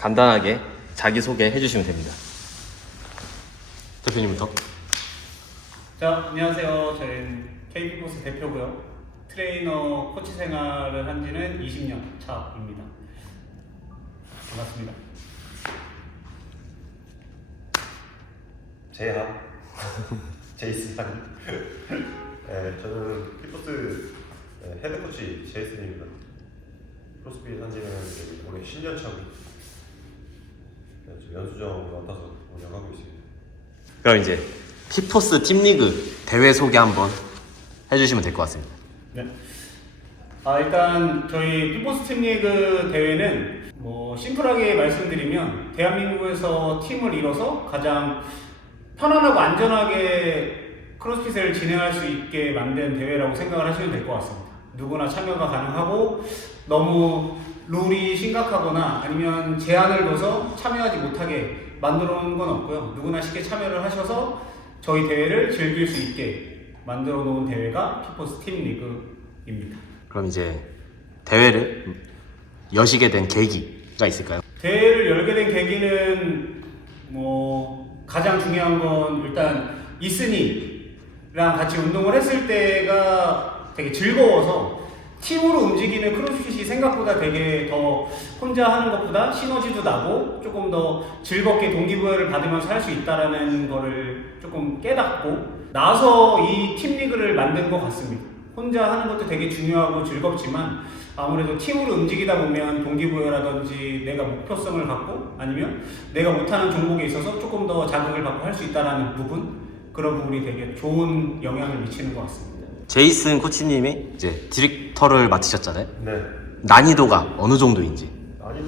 간단하게 자기소개 해주시면 됩니다. 대표님부터. 자, 안녕하세요. 저는 KB코스 대표고요. 트레이너 코치 생활을 한 지는 20년 차입니다. 반갑습니다. 제이합 제이슨 한 네, 저는 피포스 네, 헤드코치 제이슨입니다 크로스핏 한 지는 올해 10년 차고 연수정 맡아서 운영하고 있습니다 그럼 이제 피포스 팀리그 대회 소개 한번 해주시면 될 것 같습니다. 네. 아, 일단 저희 피포스 팀리그 대회는 뭐 심플하게 말씀드리면 대한민국에서 팀을 이뤄서 가장 편안하고 안전하게 크로스핏을 진행할 수 있게 만든 대회라고 생각을 하시면 될 것 같습니다. 누구나 참여가 가능하고 너무 룰이 심각하거나 아니면 제한을 둬서 참여하지 못하게 만들어 놓은 건 없고요. 누구나 쉽게 참여를 하셔서 저희 대회를 즐길 수 있게 만들어 놓은 대회가 피포스 팀 리그입니다. 그럼 이제 대회를 여시게 된 계기가 있을까요? 대회를 열게 된 계기는 뭐 가장 중요한 건 일단 이슨이랑 같이 운동을 했을 때가 되게 즐거워서 팀으로 움직이는 크로스핏이 생각보다 되게 더 혼자 하는 것보다 시너지도 나고 조금 더 즐겁게 동기부여를 받으면서 할 수 있다라는 거를 조금 깨닫고 나서 이 팀리그를 만든 것 같습니다. 혼자 하는 것도 되게 중요하고 즐겁지만 아무래도 팀으로 움직이다 보면 동기부여라든지 내가 목표성을 갖고 아니면 내가 못하는 종목에 있어서 조금 더 자극을 받고 할 수 있다라는 부분 그런 부분이 되게 좋은 영향을 미치는 것 같습니다. 제이슨 코치님이 이제 디렉터를 맡으셨잖아요. 네 난이도가 어느 정도인지. 난이도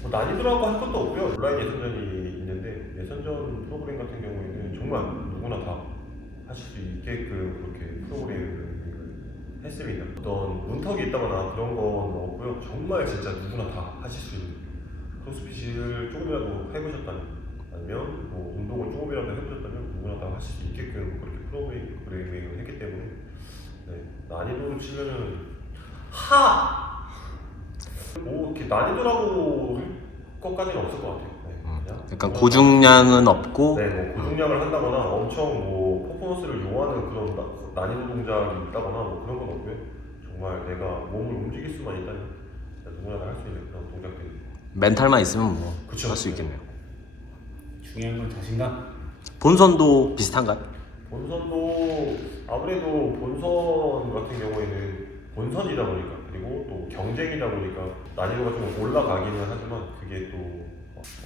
뭐 난이도라고 할 것도 없고요 온라인 예선전이 있는데 예선전 프로그램 같은 경우에는 정말 누구나 다 하실 수 있게끔 그렇게 프로그램을 했습니다. 어떤 문턱이 있다거나 그런 건 없고요. 정말 진짜 누구나 다 하실 수 있는 크로스핏을 조금이라도 해보셨다면 아니면 뭐 운동을 조금이라도 해보셨다면 누구나 다 하실 수 있게끔 그렇게 프로그램을 했기 때문에 네, 난이도로 치면은 하! 뭐 이렇게 난이도라고 할 것까지는 없을 것 같아요. 네, 그냥 약간 뭐 고중량은 없고 네, 뭐 고중량을 한다거나 엄청 뭐 퍼포먼스를 요하는 그런 나- 난이도 동작이 있다거나 뭐 그런 건 없고요. 정말 내가 몸을 움직일 수만 있다면 누구나 다 할 수 있는 그런 동작들이. 멘탈만 있으면 뭐 할 그쵸. 수 있겠네요. 중요한 건 자신감. 본선도 비슷한가요? 본선도 아무래도 본선 같은 경우에는 본선이다 보니까 그리고 또 경쟁이다 보니까 난이도가 좀 올라가기는 하지만 그게 또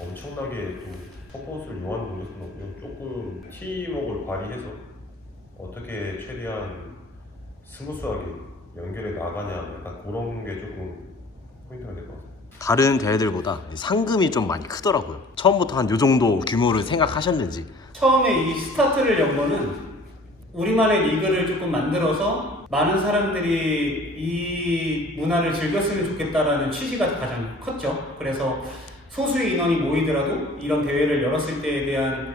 엄청나게 또 퍼포먼스를 요하는 동작은 없고요. 조금 팀워크를 발휘해서 어떻게 최대한 스무스하게 연결해 나가냐 약간 그런 게 조금 포인트가 될 것 같아요. 다른 대회들보다 상금이 좀 많이 크더라고요. 처음부터 한 요 정도 규모를 생각하셨는지. 처음에 이 스타트를 연 거는 우리만의 리그를 조금 만들어서 많은 사람들이 이 문화를 즐겼으면 좋겠다라는 취지가 가장 컸죠. 그래서 소수의 인원이 모이더라도 이런 대회를 열었을 때에 대한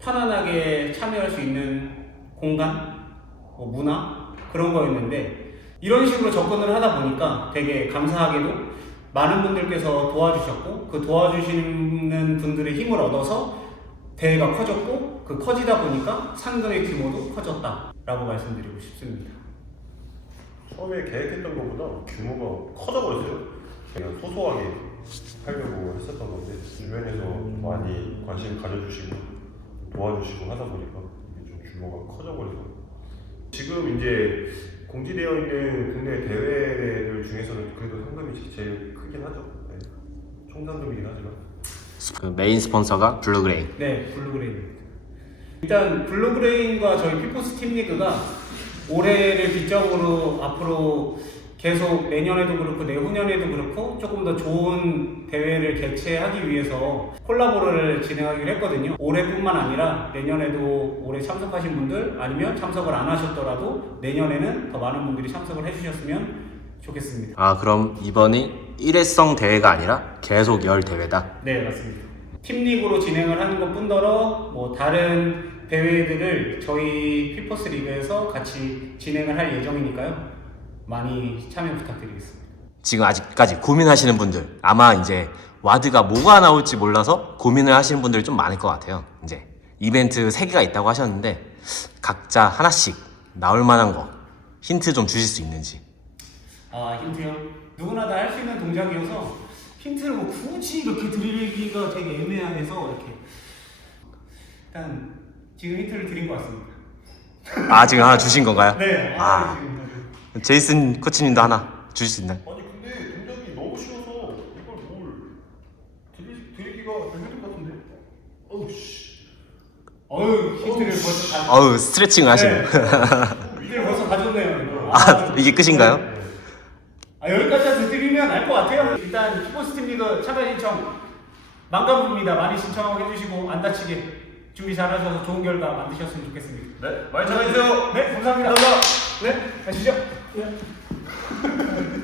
편안하게 참여할 수 있는 공간, 뭐 문화 그런 거였는데 이런 식으로 접근을 하다 보니까 되게 감사하게도 많은 분들께서 도와주셨고 그 도와주시는 분들의 힘을 얻어서 대회가 커졌고 그 커지다 보니까 상금의 규모도 커졌다라고 말씀드리고 싶습니다. 처음에 계획했던 것보다 규모가 커져버렸어요. 그냥 소소하게 하려고 했었던 건데 주변에서 좀 많이 관심 가져주시고 도와주시고 하다 보니까 좀 규모가 커져버려서 지금 이제 공지되어 있는 국내 대회들 중에서는 그래도 상금이 제일 크긴 하죠. 네. 총 상금이긴 하지만 그 메인 스폰서가 블루그레인. 네, 블루그레인입니다. 일단 블루그레인과 저희 피포스 팀 리그가 올해를 기점으로 앞으로 계속 내년에도 그렇고 내후년에도 그렇고 조금 더 좋은 대회를 개최하기 위해서 콜라보를 진행하기로 했거든요. 올해뿐만 아니라 내년에도 올해 참석하신 분들 아니면 참석을 안 하셨더라도 내년에는 더 많은 분들이 참석을 해주셨으면 좋겠습니다. 아 그럼 이번이 일회성 대회가 아니라 계속 열 대회다. 네, 맞습니다. 팀리그로 진행을 하는 것 뿐더러 뭐 다른 대회들을 저희 피퍼스 리그에서 같이 진행을 할 예정이니까요. 많이 참여 부탁드리겠습니다. 지금 아직까지 고민하시는 분들 아마 이제 와드가 뭐가 나올지 몰라서 고민을 하시는 분들이 좀 많을 것 같아요. 이제 이벤트 3개가 있다고 하셨는데 각자 하나씩 나올 만한 거 힌트 좀 주실 수 있는지. 아 힌트요? 누구나 다 할 수 있는 동작이어서 힌트를 뭐 굳이 이렇게 드리기가 되게 애매해서 이렇게 일단 지금 힌트를 드린 것 같습니다. 아 지금 하나 주신 건가요? 네. 아, 아. 지금 제이슨 코치님도 하나 주실 수 있나요? 아니 근데 동작이 너무 쉬워서 이걸 뭘 드리, 드리기가 좀 힘들 것 같은데 어우 씨 어유 힌트를 벌써 다. 어우 스트레칭을 하시네. 네. 힌트를 벌써 가졌네요. 이거. 아 이게 끝인가요? 아 여기까지. 일단 키보스 팀 리그 참여 신청 만감부입니다. 많이 신청해 주시고 안 다치게 준비 잘하셔서 좋은 결과 만드셨으면 좋겠습니다. 네 많이 참여해주세요 네 감사합니다. 감사합니다. 네 가시죠. 네.